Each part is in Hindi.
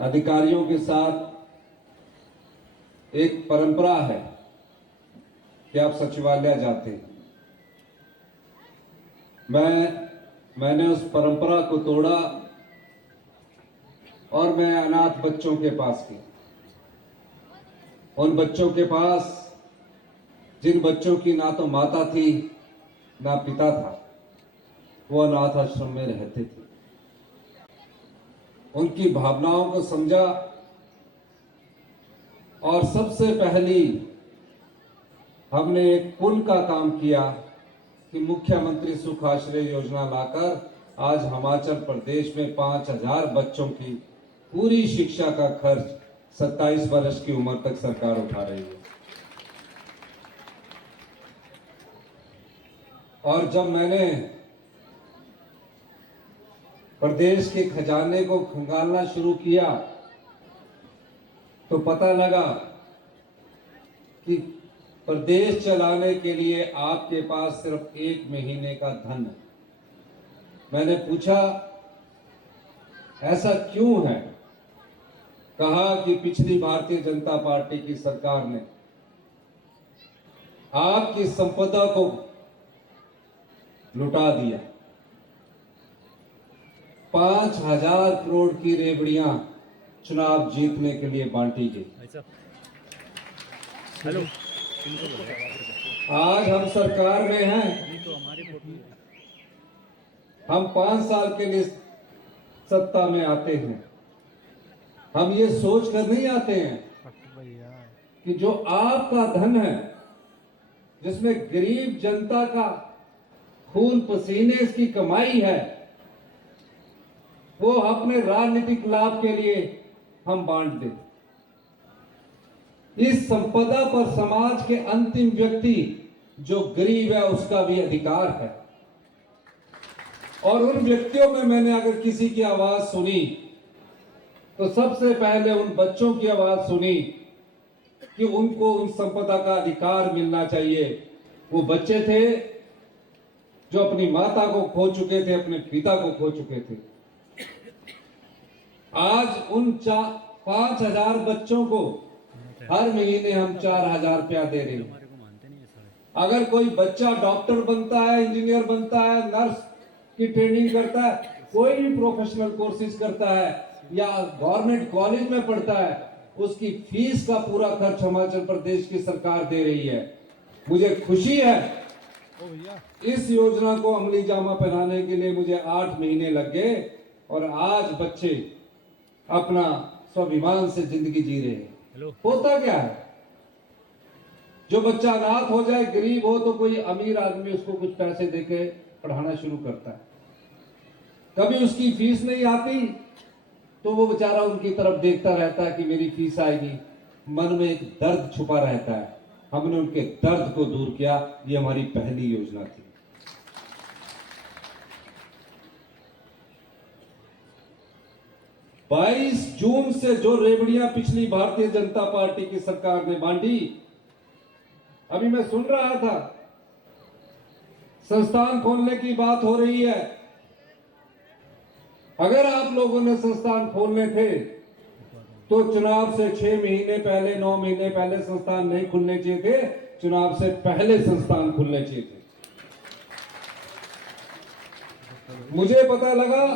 अधिकारियों के साथ एक परंपरा है कि आप सचिवालय जाते हैं। मैंने उस परंपरा को तोड़ा और मैं अनाथ बच्चों के पास गया। उन बच्चों के पास जिन बच्चों की ना तो माता थी ना पिता था, वो अनाथ आश्रम में रहते थे। उनकी भावनाओं को समझा और सबसे पहली हमने एक पुल का काम किया कि मुख्यमंत्री सुख आश्रय योजना लाकर आज हिमाचल प्रदेश में 5000 बच्चों की पूरी शिक्षा का खर्च 27 वर्ष की उम्र तक सरकार उठा रही है। और जब मैंने प्रदेश के खजाने को खंगालना शुरू किया तो पता लगा कि प्रदेश चलाने के लिए आपके पास सिर्फ 1 महीने का धन है। मैंने पूछा ऐसा क्यों है? कहा कि पिछली भारतीय जनता पार्टी की सरकार ने आपकी संपदा को लुटा दिया। 5000 करोड़ की रेवड़ियां चुनाव जीतने के लिए बांटी गई। हेलो, आज हम सरकार में हैं। हम 5 साल के लिए सत्ता में आते हैं। हम ये सोच कर नहीं आते हैं कि जो आपका धन है, जिसमें गरीब जनता का खून पसीने की कमाई है, वो अपने राजनीतिक लाभ के लिए हम बांट दें। इस संपदा पर समाज के अंतिम व्यक्ति जो गरीब है उसका भी अधिकार है। और उन व्यक्तियों में मैंने अगर किसी की आवाज सुनी तो सबसे पहले उन बच्चों की आवाज सुनी कि उनको उन संपदा का अधिकार मिलना चाहिए। वो बच्चे थे जो अपनी माता को खो चुके थे, अपने पिता को खो चुके थे। आज उन 5000 बच्चों को हर महीने हम 4000 रुपया दे रहे हैं। अगर कोई बच्चा डॉक्टर बनता है, इंजीनियर बनता है, नर्स की ट्रेनिंग करता है, कोई भी प्रोफेशनल कोर्सेज करता है या गवर्नमेंट कॉलेज में पढ़ता है, उसकी फीस का पूरा खर्च हिमाचल प्रदेश की सरकार दे रही है। मुझे खुशी है इस योजना को अमली जामा पहनाने के लिए मुझे 8 महीने लग गए और आज बच्चे अपना स्वाभिमान से जिंदगी जी रहे हैं। होता क्या है, जो बच्चा अनाथ हो जाए, गरीब हो, तो कोई अमीर आदमी उसको कुछ पैसे देके पढ़ाना शुरू करता है। कभी उसकी फीस नहीं आती तो वो बेचारा उनकी तरफ देखता रहता है कि मेरी फीस आएगी। मन में एक दर्द छुपा रहता है। हमने उनके दर्द को दूर किया। ये हमारी पहली योजना थी। बाईस जून से जो रेवड़ियां पिछली भारतीय जनता पार्टी की सरकार ने बांटी, अभी मैं सुन रहा था संस्थान खोलने की बात हो रही है। अगर आप लोगों ने संस्थान खोलने थे तो चुनाव से 6 महीने पहले, 9 महीने पहले संस्थान नहीं खुलने चाहिए थे। चुनाव से पहले संस्थान खुलने चाहिए थे। मुझे पता लगा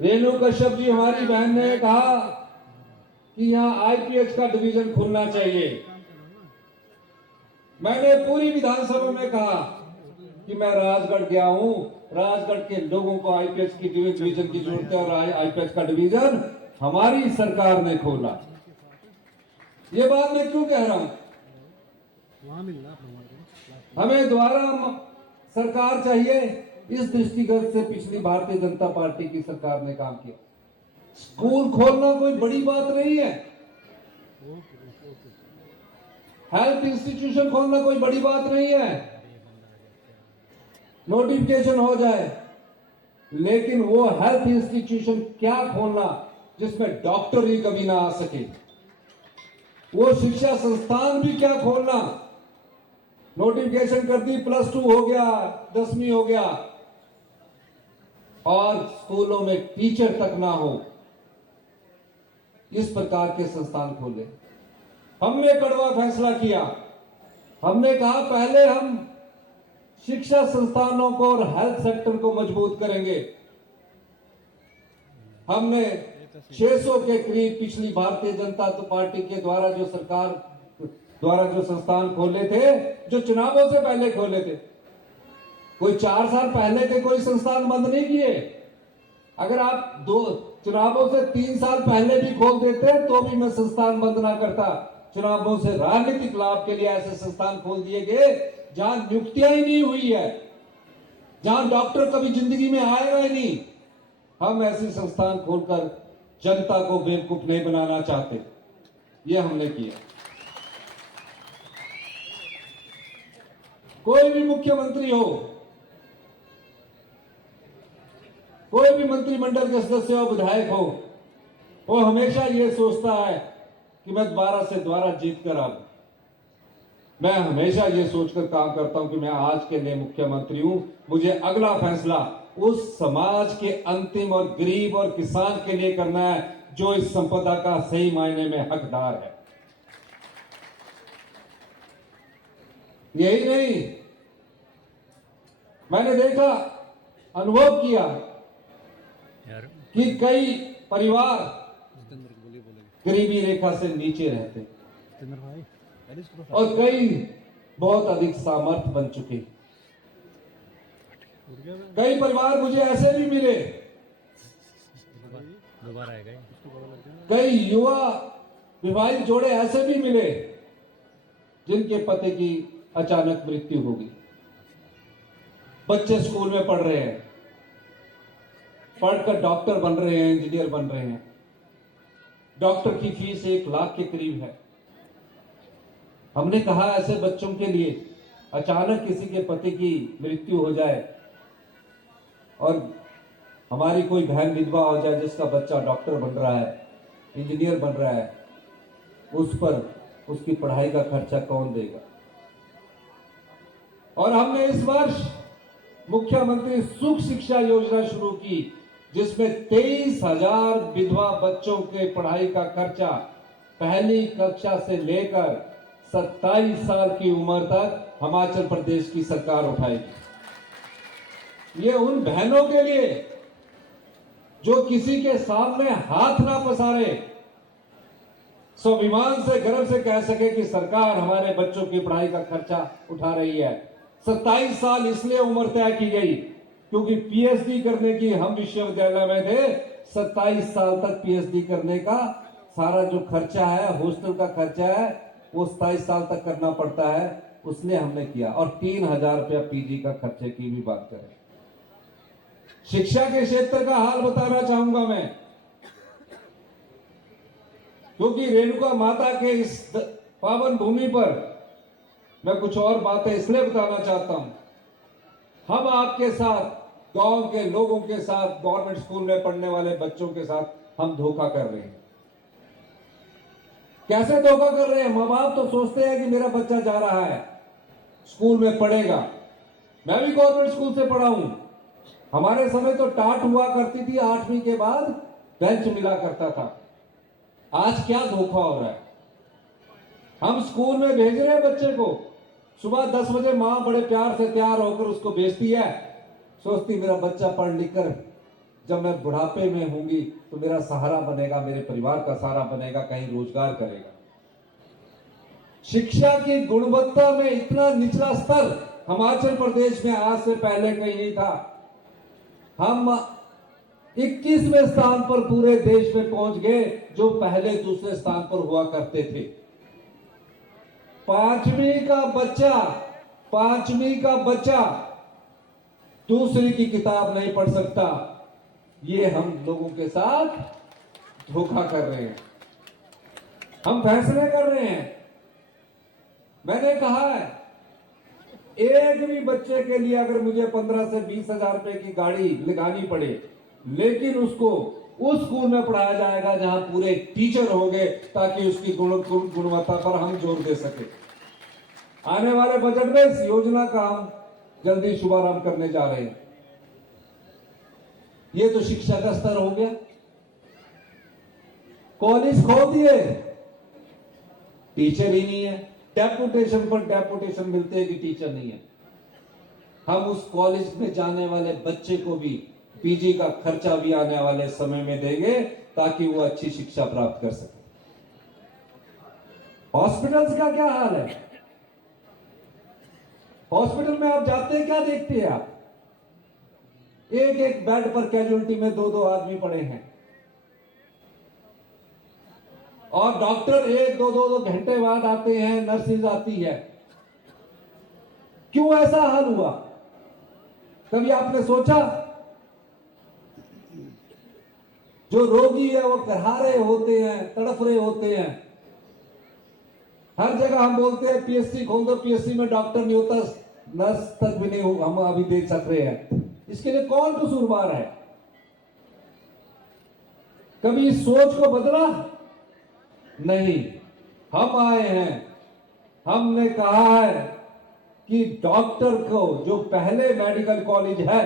रेणु कश्यप जी हमारी बहन ने कहा कि यहां आईपीएच का डिवीजन खुलना चाहिए। मैंने पूरी विधानसभा में कहा कि मैं राजगढ़ गया हूं, राजगढ़ के लोगों को आईपीएच की डिवीजन की जरूरत है और आईपीएच का डिवीजन हमारी सरकार ने खोला। ये बात मैं क्यों कह रहा हूं? हमें दोबारा सरकार चाहिए। इस दृष्टिगत से पिछली भारतीय जनता पार्टी की सरकार ने काम किया। स्कूल खोलना कोई बड़ी बात नहीं है, हेल्थ इंस्टीट्यूशन खोलना कोई बड़ी बात नहीं है, नोटिफिकेशन हो जाए। लेकिन वो हेल्थ इंस्टीट्यूशन क्या खोलना जिसमें डॉक्टर भी कभी ना आ सके? वो शिक्षा संस्थान भी क्या खोलना? नोटिफिकेशन कर दी, +2 हो गया, 10वीं हो गया और स्कूलों में टीचर तक ना हो। इस प्रकार के संस्थान खोले। हमने कड़वा फैसला किया। हमने कहा पहले हम शिक्षा संस्थानों को और हेल्थ सेक्टर को मजबूत करेंगे। हमने 600 के करीब पिछली भारतीय जनता पार्टी के द्वारा जो सरकार द्वारा जो संस्थान खोले थे, जो चुनावों से पहले खोले थे, कोई 4 साल पहले के कोई संस्थान बंद नहीं किए। अगर आप 2 चुनावों से 3 साल पहले भी खोल देते तो भी मैं संस्थान बंद ना करता। चुनावों से राजनीतिक लाभ के लिए ऐसे संस्थान खोल दिए गए जहां नियुक्तियां ही नहीं हुई है, जहां डॉक्टर कभी जिंदगी में आएगा ही नहीं। हम ऐसे संस्थान खोलकर जनता को बेवकूफ नहीं बनाना चाहते, ये हमने किया। कोई भी मुख्यमंत्री हो, कोई भी मंत्रिमंडल के सदस्य हो, विधायक हो, वो हमेशा ये सोचता है कि मैं दोबारा से दोबारा जीत कर आऊं। मैं हमेशा ये सोचकर काम करता हूं कि मैं आज के लिए मुख्यमंत्री हूं, मुझे अगला फैसला उस समाज के अंतिम और गरीब और किसान के लिए करना है जो इस संपदा का सही मायने में हकदार है। यही नहीं, मैंने देखा, अनुभव किया कि कई परिवार गरीबी रेखा से नीचे रहते और कई बहुत अधिक सामर्थ्य बन चुके। कई परिवार मुझे ऐसे भी मिले, कई युवा विवाहित जोड़े ऐसे भी मिले जिनके पति की अचानक मृत्यु हो गई। बच्चे स्कूल में पढ़ रहे हैं, पढ़कर डॉक्टर बन रहे हैं, इंजीनियर बन रहे हैं। डॉक्टर की फीस 1 लाख के करीब है। हमने कहा ऐसे बच्चों के लिए अचानक किसी के पति की मृत्यु हो जाए और हमारी कोई बहन विधवा हो जाए जिसका बच्चा डॉक्टर बन रहा है, इंजीनियर बन रहा है, उस पर उसकी पढ़ाई का खर्चा कौन देगा? और हमने इस वर्ष मुख्यमंत्री सुख शिक्षा योजना शुरू की जिसमें 23,000 विधवा बच्चों के पढ़ाई का खर्चा पहली कक्षा से लेकर 27 साल की उम्र तक हिमाचल प्रदेश की सरकार उठाएगी। ये उन बहनों के लिए जो किसी के सामने हाथ ना पसारे, स्वाभिमान से गर्व से कह सके कि सरकार हमारे बच्चों की पढ़ाई का खर्चा उठा रही है। 27 साल इसलिए उम्र तय की गई क्योंकि पीएचडी करने की, हम विश्वविद्यालय में थे, 27 साल तक पीएचडी करने का सारा जो खर्चा है, हॉस्टल का खर्चा है, वो 27 साल तक करना पड़ता है, उसने हमने किया। और 3,000 रुपया पीजी का खर्चे की भी बात करें। शिक्षा के क्षेत्र का हाल बताना चाहूंगा मैं, क्योंकि रेणुका माता के इस पावन भूमि पर मैं कुछ और बातें इसलिए बताना चाहता हूं। हम आपके साथ, गांव के लोगों के साथ, गवर्नमेंट स्कूल में पढ़ने वाले बच्चों के साथ हम धोखा कर रहे हैं। कैसे धोखा कर रहे हैं? मां बाप तो सोचते हैं कि मेरा बच्चा जा रहा है, स्कूल में पढ़ेगा। मैं भी गवर्नमेंट स्कूल से पढ़ा हूं। हमारे समय तो टाट हुआ करती थी, 8वीं के बाद बेंच मिला करता था। आज क्या धोखा हो रहा है? हम स्कूल में भेज रहे हैं बच्चे को, सुबह 10 बजे मां बड़े प्यार से तैयार होकर उसको भेजती है, सोचती मेरा बच्चा पढ़ लिख कर जब मैं बुढ़ापे में होंगी तो मेरा सहारा बनेगा, मेरे परिवार का सहारा बनेगा, कहीं रोजगार करेगा। शिक्षा की गुणवत्ता में इतना निचला स्तर हिमाचल प्रदेश में आज से पहले कहीं नहीं था। हम 21वें स्थान पर पूरे देश में पहुंच गए, जो पहले दूसरे स्थान पर हुआ करते थे। 5वीं का बच्चा दूसरी की किताब नहीं पढ़ सकता। ये हम लोगों के साथ धोखा कर रहे हैं, हम फैसले कर रहे हैं। मैंने कहा है, एक भी बच्चे के लिए अगर मुझे 15 से 20 हजार रुपए की गाड़ी लगानी पड़े, लेकिन उसको उस स्कूल में पढ़ाया जाएगा जहां पूरे टीचर होंगे, ताकि उसकी गुणवत्ता पर हम जोर दे सके। आने वाले बजट में इस योजना का हम जल्दी शुभारंभ करने जा रहे हैं। ये तो शिक्षा का स्तर हो गया। कॉलेज खोल दिए, टीचर ही नहीं है, डेपुटेशन पर डेपुटेशन मिलते हैं कि टीचर नहीं है। हम उस कॉलेज में जाने वाले बच्चे को भी पीजी का खर्चा भी आने वाले समय में देंगे ताकि वो अच्छी शिक्षा प्राप्त कर सके। हॉस्पिटल्स का क्या हाल है? हॉस्पिटल में आप जाते हैं, क्या देखते हैं आप? एक एक बेड पर कैजुअलिटी में दो दो आदमी पड़े हैं और डॉक्टर एक दो दो घंटे बाद आते हैं, नर्सेज आती है। क्यों ऐसा हाल हुआ? कभी आपने सोचा? जो रोगी है वो करहा रहे होते हैं, तड़फ रहे होते हैं। हर जगह हम बोलते हैं पीएससी खोल दो, पीएससी में डॉक्टर नहीं होता, नर्स तक भी नहीं हो, हम अभी दे सक रहे हैं। इसके लिए कौन कसूरवार है? कभी इस सोच को बदला नहीं। हम आए हैं, हमने कहा है कि डॉक्टर को, जो पहले मेडिकल कॉलेज है,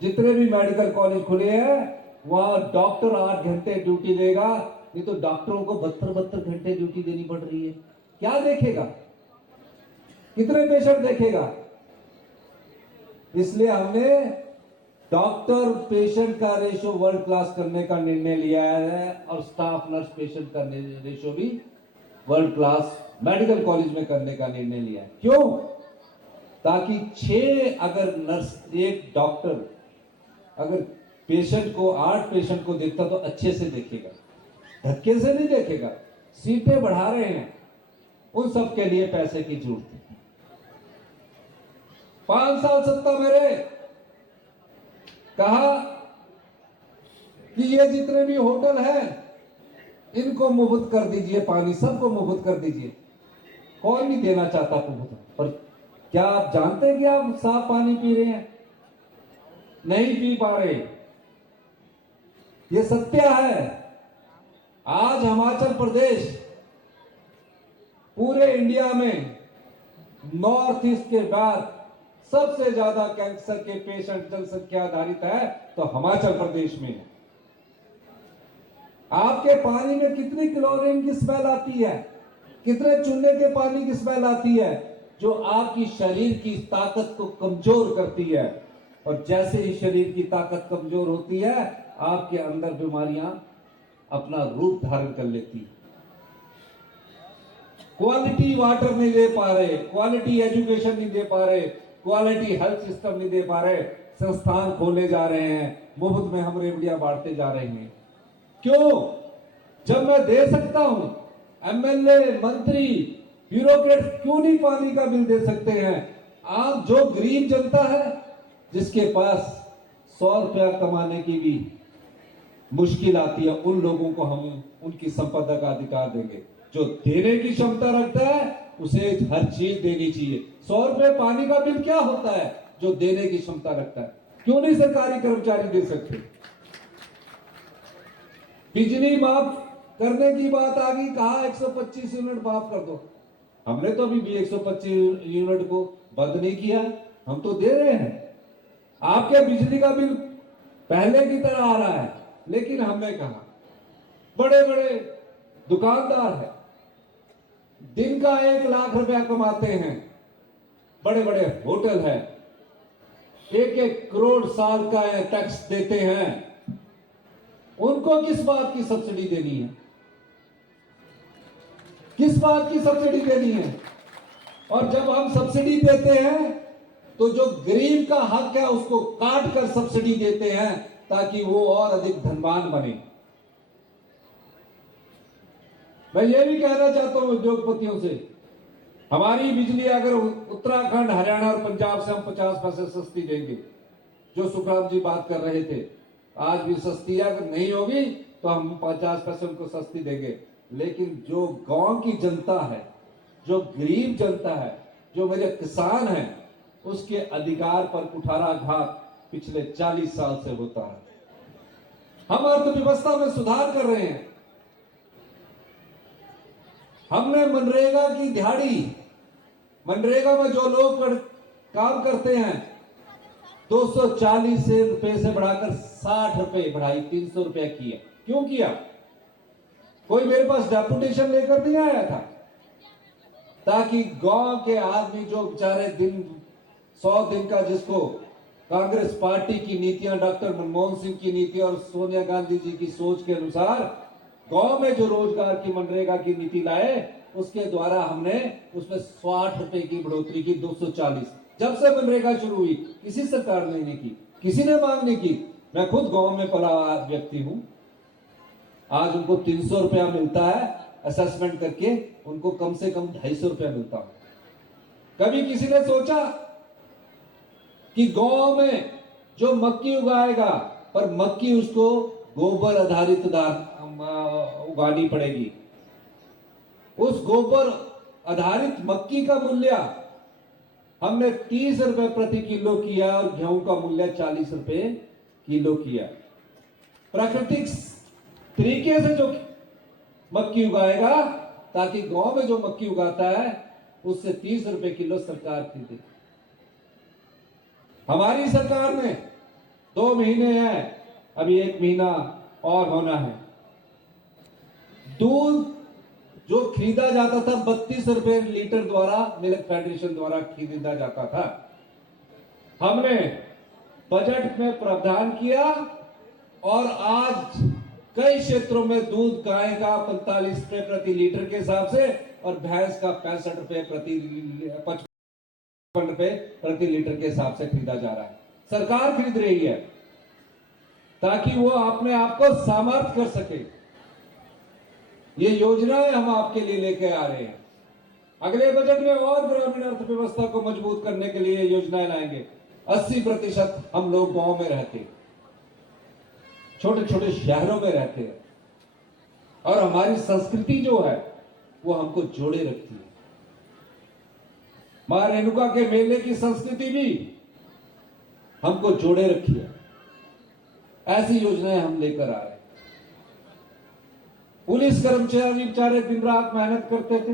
जितने भी मेडिकल कॉलेज खुले हैं वहां डॉक्टर 8 घंटे ड्यूटी देगा, नहीं तो डॉक्टरों को 72 घंटे ड्यूटी देनी पड़ रही है। क्या देखेगा? कितने पेशेंट देखेगा? इसलिए हमने डॉक्टर पेशेंट का रेशो वर्ल्ड क्लास करने का निर्णय लिया है और स्टाफ नर्स पेशेंट का रेशो भी वर्ल्ड क्लास मेडिकल कॉलेज में करने का निर्णय लिया है। क्यों? ताकि 6 अगर नर्स, एक डॉक्टर अगर पेशेंट को 8 पेशेंट को देखता तो अच्छे से देखेगा, धक्के से नहीं देखेगा। सीटें बढ़ा रहे हैं, उन सब के लिए पैसे की जरूरत है। 5 साल सत्ता मेरे कहा कि ये जितने भी होटल हैं इनको मुफ्त कर दीजिए, पानी सबको मुफ्त कर दीजिए। कौन नहीं देना चाहता मुफ्त? पर क्या आप जानते हैं कि आप साफ पानी पी रहे हैं? नहीं पी पा रहे। ये सत्य है। आज हिमाचल प्रदेश पूरे इंडिया में नॉर्थ ईस्ट के बाद सबसे ज्यादा कैंसर के पेशेंट जनसंख्या आधारित है तो हिमाचल प्रदेश में है। आपके पानी में कितनी क्लोरीन की स्मेल आती है, कितने चूने के पानी की स्मेल आती है, जो आपकी शरीर की ताकत को कमजोर करती है। और जैसे ही शरीर की ताकत कमजोर होती है आपके अंदर बीमारियां अपना रूप धारण कर लेती है। क्वालिटी वाटर नहीं दे पा रहे, क्वालिटी एजुकेशन नहीं दे पा रहे, क्वालिटी हेल्थ सिस्टम नहीं दे पा रहे, संस्थान खोले जा रहे हैं, मुफ्त में हम रेवड़ियां बांटते जा रहे हैं। क्यों? जब मैं दे सकता हूं, एमएलए, मंत्री, ब्यूरोक्रेट क्यों नहीं पानी का बिल दे सकते हैं? आप जो गरीब जनता है जिसके पास 100 रुपया कमाने की भी मुश्किल आती है, उन लोगों को हम उनकी संपदा का अधिकार देंगे। जो देने की क्षमता रखता है उसे हर चीज देनी चाहिए। 100 रुपए पानी का बिल क्या होता है जो देने की क्षमता रखता है? क्यों नहीं सरकारी कर्मचारी दे सकते? बिजली माफ करने की बात आ गई, कहा 125 यूनिट माफ कर दो। हमने तो अभी भी 125 यूनिट को बंद नहीं किया, हम तो दे रहे हैं। आपके बिजली का बिल पहले की तरह आ रहा है, लेकिन हमने कहा बड़े बड़े दुकानदार है, दिन का 1 लाख रुपया कमाते हैं, बड़े बड़े होटल है, 1-1 करोड़ साल का टैक्स देते हैं, उनको किस बात की सब्सिडी देनी है? किस बात की सब्सिडी देनी है? और जब हम सब्सिडी देते हैं तो जो गरीब का हक है उसको काट कर सब्सिडी देते हैं ताकि वो और अधिक धनवान बने। मैं ये भी कहना चाहता हूं उद्योगपतियों से, हमारी बिजली अगर उत्तराखंड, हरियाणा और पंजाब से हम 50 पैसे सस्ती देंगे, जो सुखराम जी बात कर रहे थे, आज भी सस्ती है, अगर नहीं होगी तो हम 50 पैसे उनको सस्ती देंगे। लेकिन जो गांव की जनता है, जो गरीब जनता है, जो मेरे किसान हैं, उसके अधिकार पर कुठाराघात पिछले 40 साल से होता है। हम अर्थव्यवस्था में सुधार कर रहे हैं। हमने मनरेगा की दिहाड़ी, मनरेगा में जो लोग काम करते हैं 240 रुपए से बढ़ाकर 60 रुपए बढ़ाई, 300 रुपए की है। क्यों किया? कोई मेरे पास डेपुटेशन लेकर नहीं आया था, ताकि गांव के आदमी जो बेचारे 100 दिन का, जिसको कांग्रेस पार्टी की नीतियां, डॉक्टर मनमोहन सिंह की नीति और सोनिया गांधी जी की सोच के अनुसार गांव में जो रोजगार की मनरेगा की नीति लाए, उसके द्वारा हमने उसमें 60 रुपए की बढ़ोतरी की, 240। जब से मनरेगा शुरू हुई किसी सरकार ने नहीं की, किसी ने मांग नहीं की। मैं खुद गांव में पला व्यक्ति हूं। आज उनको 300 रुपया मिलता है असेसमेंट करके, उनको कम से कम 250 रुपया मिलता है। कभी किसी ने सोचा कि गांव में जो मक्की उगाएगा, पर मक्की उसको गोबर आधारित उगानी पड़ेगी। उस गोबर आधारित मक्की का मूल्य हमने 30 रुपए प्रति किलो किया और गेहूं का मूल्य 40 रुपए किलो किया। प्राकृतिक तरीके से जो मक्की उगाएगा, ताकि गांव में जो मक्की उगाता है उससे 30 रुपए किलो सरकार खरीदे। हमारी सरकार ने 2 महीने हैं, अभी 1 महीना और होना है। दूध जो खरीदा जाता था 32 रुपए लीटर द्वारा, मिल्क फेडरेशन द्वारा खरीदा जाता था, हमने बजट में प्रावधान किया और आज कई क्षेत्रों में दूध गाय का 45 रुपए प्रति लीटर के हिसाब से और भैंस का 65 रुपए प्रति 55 रुपए प्रति लीटर के हिसाब से खरीदा जा रहा है। सरकार खरीद रही है ताकि वो अपने आप को सामर्थ्य कर सके। ये योजनाएं हम आपके लिए लेके आ रहे हैं। अगले बजट में और ग्रामीण अर्थव्यवस्था को मजबूत करने के लिए योजनाएं लाएंगे। 80% हम लोग गांव में रहते, छोटे छोटे शहरों में रहते हैं, और हमारी संस्कृति जो है वो हमको जोड़े रखती है। मां रेणुका के मेले की संस्कृति भी हमको जोड़े रखी है। ऐसी योजनाएं हम लेकर आ रहे हैं। पुलिस कर्मचारी बेचारे दिन रात मेहनत करते थे।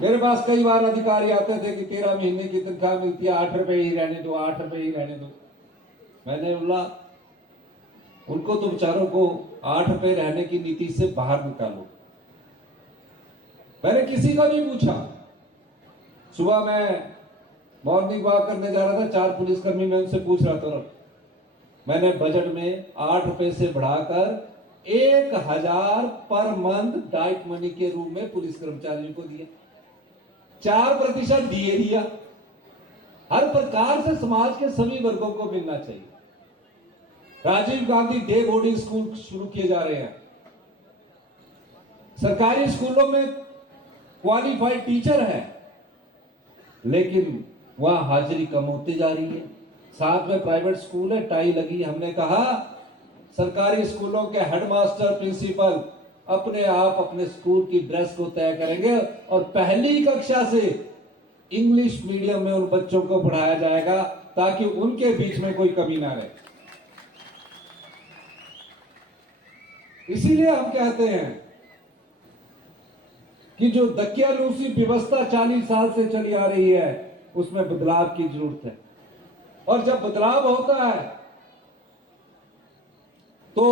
मेरे पास कई बार अधिकारी आते थे कि 13 महीने की तनख्वाह मिलती है, 8 रुपए ही रहने दो, 8 रुपए ही रहने दो। मैंने बोला उनको तो बेचारों को 8 रुपए रहने की नीति से बाहर निकालो। मैंने किसी को नहीं पूछा। सुबह मैं मॉर्निंग वॉक करने जा रहा था, 4 पुलिसकर्मी, मैं उनसे पूछ रहा था। मैंने बजट में 8 रुपए से बढ़ाकर 1000 पर मंथ डाइट मनी के रूप में पुलिस कर्मचारियों को दिया। 4% डीए दिया। हर प्रकार से समाज के सभी वर्गों को मिलना चाहिए। Rajiv Gandhi day boarding school शुरू किए जा रहे हैं। सरकारी स्कूलों में क्वालिफाइड टीचर है, लेकिन वहां हाजिरी कम होती जा रही है। साथ में प्राइवेट स्कूल है, टाई लगी। हमने कहा सरकारी स्कूलों के हेडमास्टर, प्रिंसिपल अपने आप अपने स्कूल की ड्रेस को तय करेंगे और पहली कक्षा से इंग्लिश मीडियम में उन बच्चों को पढ़ाया जाएगा, ताकि उनके बीच में कोई कमी ना रहे। इसीलिए हम कहते हैं कि जो दकियानूसी व्यवस्था 40 साल से चली आ रही है, उसमें बदलाव की जरूरत है। और जब बदलाव होता है तो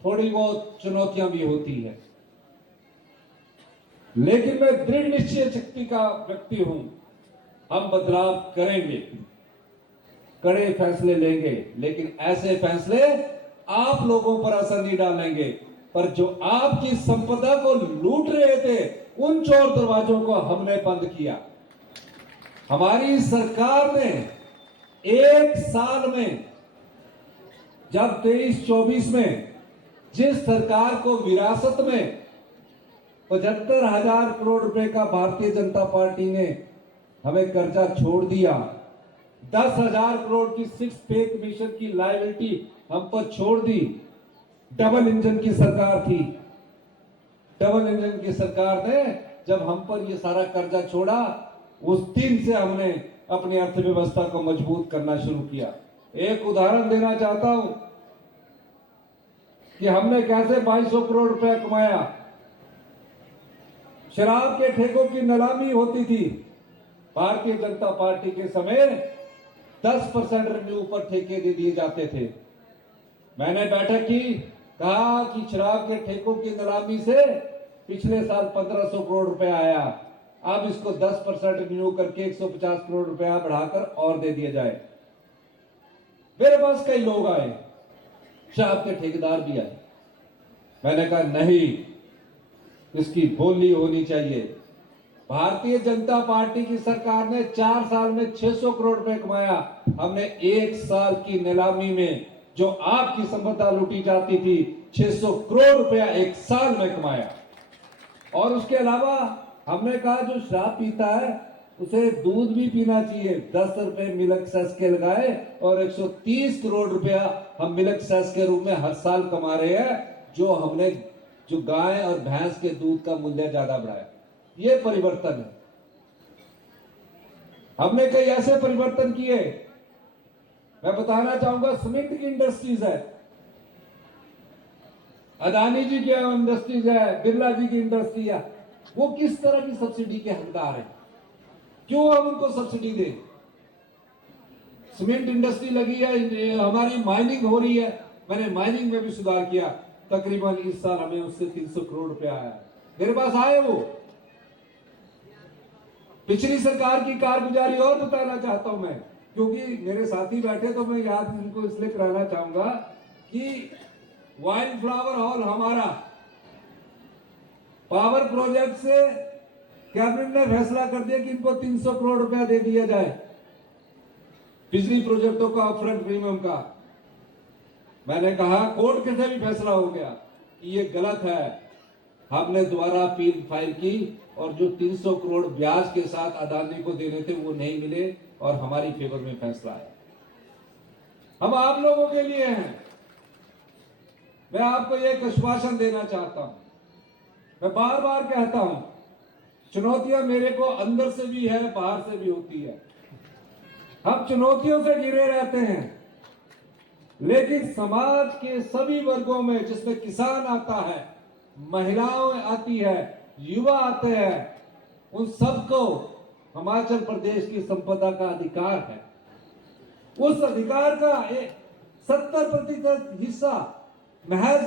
थोड़ी बहुत चुनौतियां भी होती है, लेकिन मैं दृढ़ निश्चय शक्ति का व्यक्ति हूं। हम बदलाव करेंगे, कड़े फैसले लेंगे, लेकिन ऐसे फैसले आप लोगों पर असर नहीं डालेंगे, पर जो आपकी संपदा को लूट रहे थे उन चोर दरवाजों को हमने बंद किया। हमारी सरकार ने 1 साल में, जब 23-24 में जिस सरकार को विरासत में 75,000 करोड़ रुपए का भारतीय जनता पार्टी ने हमें कर्जा छोड़ दिया, 10,000 करोड़ की 6 पे कमीशन की लायबिलिटी हम पर छोड़ दी। डबल इंजन की सरकार थी। डबल इंजन की सरकार ने जब हम पर यह सारा कर्जा छोड़ा, उस दिन से हमने अपनी अर्थव्यवस्था को मजबूत करना शुरू किया। एक उदाहरण देना चाहता हूं कि हमने कैसे 2200 करोड़ रुपया कमाया। शराब के ठेकों की नीलामी होती थी। भारतीय जनता पार्टी के समय 10% रेवेन्यू पर ठेके दे दिए जाते थे। मैंने बैठक की, कहा कि शराब के ठेकों की नीलामी से पिछले साल 1500 करोड़ रुपया आया, अब इसको 10% रिन्यू करके 150 करोड़ रुपया बढ़ाकर और दे दिया जाए। मेरे पास कई लोग आए, शराब के ठेकेदार भी आए। मैंने कहा नहीं, इसकी बोली होनी चाहिए। भारतीय जनता पार्टी की सरकार ने 4 साल में 600 करोड़ रुपए कमाया, हमने 1 साल की नीलामी में जो आपकी संपदा लूटी जाती थी 600 करोड़ रुपया 1 साल में कमाया। और उसके अलावा हमने कहा जो शराब पीता है उसे दूध भी पीना चाहिए, 10 रुपए मिल्क सेस के लगाए और 130 करोड़ रुपया हम मिल्क सेस के रूप में हर साल कमा रहे हैं, जो हमने जो गाय और भैंस के दूध का मूल्य ज्यादा बढ़ाया। ये परिवर्तन है। हमने कई ऐसे परिवर्तन किए। मैं बताना चाहूंगा, सीमेंट की इंडस्ट्रीज है, अदानी जी की इंडस्ट्रीज है, बिरला जी की इंडस्ट्री है, वो किस तरह की सब्सिडी के हकदार हैं? क्यों हम उनको सब्सिडी दें? सीमेंट इंडस्ट्री लगी है, हमारी माइनिंग हो रही है, मैंने माइनिंग में भी सुधार किया, तकरीबन इस साल हमें उससे 300 करोड़ रुपया आया। मेरे पास आए वो। पिछली सरकार की कारगुजारी और बताना चाहता हूं मैं, क्योंकि मेरे साथी बैठे तो मैं याद इनको इसलिए कराना चाहूंगा कि वाइल्ड फ्लावर हॉल हमारा पावर प्रोजेक्ट से कैबिनेट ने फैसला कर दिया कि इनको 300 करोड़ रुपया दे दिया जाए, बिजली प्रोजेक्टों का अपफ्रंट प्रीमियम का। मैंने कहा कोर्ट के से भी फैसला हो गया कि ये गलत है। हमने दोबारा अपील फाइल की और जो 300 करोड़ ब्याज के साथ अदानी को देने थे वो नहीं मिले और हमारी फेवर में फैसला आया। हम आप लोगों के लिए हैं। मैं आपको एक आश्वासन देना चाहता हूं, मैं बार बार कहता हूं, चुनौतियां मेरे को अंदर से भी है, बाहर से भी होती है। हम चुनौतियों से घिरे रहते हैं, लेकिन समाज के सभी वर्गों में, जिसमें किसान आता है, महिलाएं आती है, युवा आते हैं, उन सबको हिमाचल प्रदेश की संपदा का अधिकार है। उस अधिकार का 70% हिस्सा महज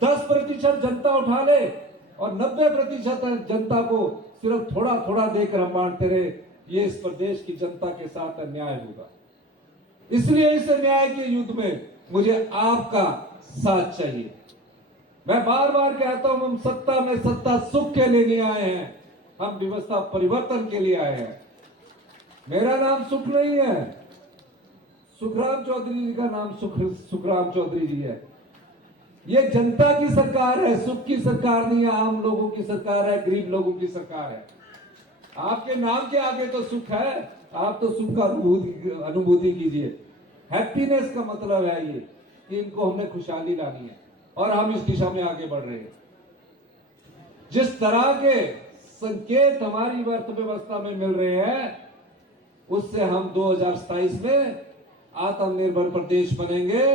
10% जनता उठा ले और 90% जनता को सिर्फ थोड़ा थोड़ा देकर हम बांटते रहे, ये इस प्रदेश की जनता के साथ अन्याय होगा। इसलिए इस न्याय के युद्ध में मुझे आपका साथ चाहिए। मैं बार बार कहता हूं, हम सत्ता में सत्ता सुख के लिए नहीं आए हैं, हम व्यवस्था परिवर्तन के लिए आए हैं। मेरा नाम सुख नहीं है, सुखराम चौधरी जी का नाम सुखराम चौधरी जी है। ये जनता की सरकार है, सुख की सरकार नहीं है, आम लोगों की सरकार है, गरीब लोगों की सरकार है। आपके नाम के आगे तो सुख है, आप तो सुख का अनुभूति कीजिए। हैप्पीनेस का मतलब है ये कि इनको हमने खुशहाली लानी है और हम इस दिशा में आगे बढ़ रहे हैं। जिस तरह के संकेत हमारी अर्थव्यवस्था में मिल रहे हैं, उससे हम 2027 में आत्मनिर्भर प्रदेश बनेंगे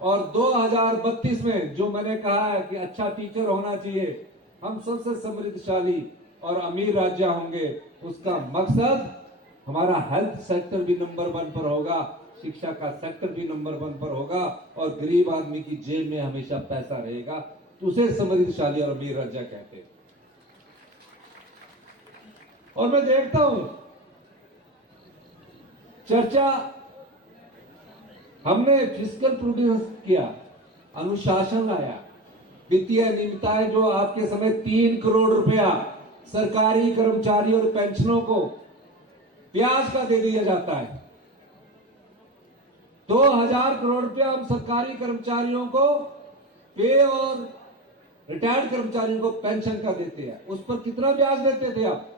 और 2032 में जो मैंने कहा है कि अच्छा टीचर होना चाहिए, हम सबसे समृद्धशाली और अमीर राज्य होंगे। उसका मकसद हमारा हेल्थ सेक्टर भी नंबर 1 पर होगा, शिक्षा का सेक्टर भी नंबर 1 पर होगा और गरीब आदमी की जेब में हमेशा पैसा रहेगा। तो उसे समृद्धशाली और अमीर राज्य कहते हैं। और मैं देखता हूं चर्चा, हमने फिस्कल प्रूडेंस किया, अनुशासन लाया, वित्तीय अनियमितताएं जो आपके समय 3 करोड़ रुपया सरकारी कर्मचारी और पेंशनों को ब्याज का दे दिया जाता है। 2000 करोड़ रुपया हम सरकारी कर्मचारियों को पे और रिटायर्ड कर्मचारियों को पेंशन का देते हैं। उस पर कितना ब्याज देते थे आप?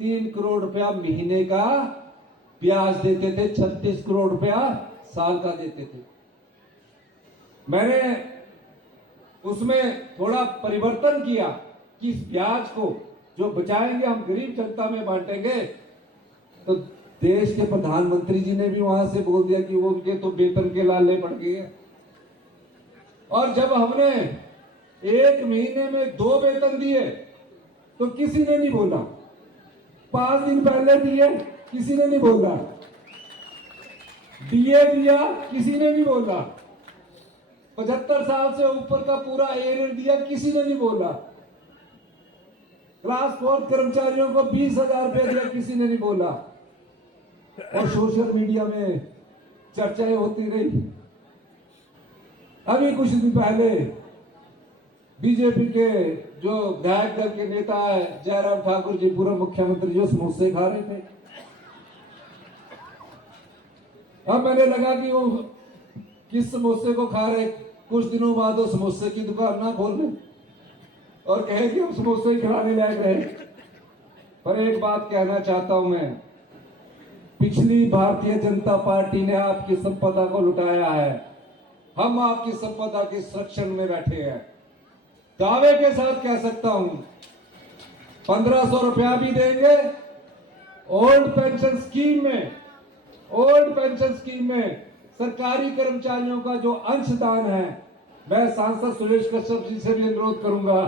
3 करोड़ रुपया महीने का ब्याज देते थे, 36 करोड़ रुपया साल का देते थे। मैंने उसमें थोड़ा परिवर्तन किया कि इस ब्याज को जो बचाएंगे हम गरीब जनता में बांटेंगे। तो देश के प्रधानमंत्री जी ने भी वहां से बोल दिया कि वो उनके तो वेतन के लाले पड़ गए हैं। और जब हमने एक महीने में 2 वेतन दिए तो किसी ने नहीं बोला, 5 दिन पहले दिए किसी ने नहीं बोला, डीए दिया किसी ने नहीं बोला, 75 साल से ऊपर का पूरा एरियर दिया, किसी ने नहीं बोला। क्लास 4 कर्मचारियों को 20,000 रुपया दिया, किसी ने नहीं बोला। और सोशल मीडिया में चर्चाएं होती रही। अभी कुछ दिन पहले बीजेपी के जो विधायक दल के नेता है जयराम ठाकुर जी, पूर्व मुख्यमंत्री, जो समोसे खा रहे थे। अब मैंने लगा कि वो किस समोसे को खा रहे, कुछ दिनों बाद वो समोसे की दुकान ना खोल ले और कहे कि हम समोसे ही खिलाने लायक रहे। पर एक बात कहना चाहता हूं मैं, पिछली भारतीय जनता पार्टी ने आपकी संपदा को लुटाया है। हम आपकी संपदा के संरक्षण में बैठे हैं। दावे के साथ कह सकता हूं 1500 रुपया भी देंगे। ओल्ड पेंशन स्कीम में सरकारी कर्मचारियों का जो अंशदान है, मैं सांसद सुरेश कश्यप जी से भी अनुरोध करूंगा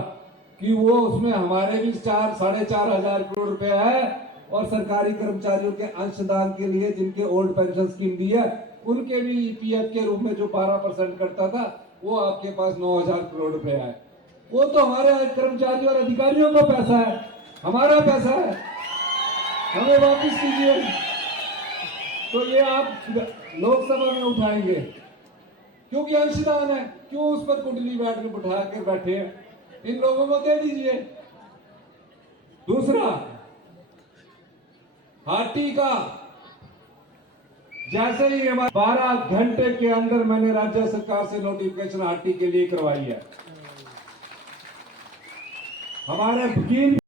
कि वो उसमें हमारे भी 4-4.5 हजार करोड़ रुपया है, और सरकारी कर्मचारियों के अंशदान के लिए जिनके ओल्ड पेंशन स्कीम दी है, उनके भी ईपीएफ के रूप में जो 12% कटता था, वो आपके पास 9,000 करोड़ रुपया है। वो तो हमारे कर्मचारियों और अधिकारियों का पैसा है, हमारा पैसा है, हमें वापस कीजिए। तो ये आप लोकसभा में उठाएंगे क्योंकि अंशदान है, क्यों उस पर कुंडली बैठ के बिठा के बैठे हैं? इन लोगों को दे दीजिए। दूसरा, हाटी का जैसे ही हमारे 12 घंटे के अंदर मैंने राज्य सरकार से नोटिफिकेशन हाटी के लिए करवाई है। हमारे वकील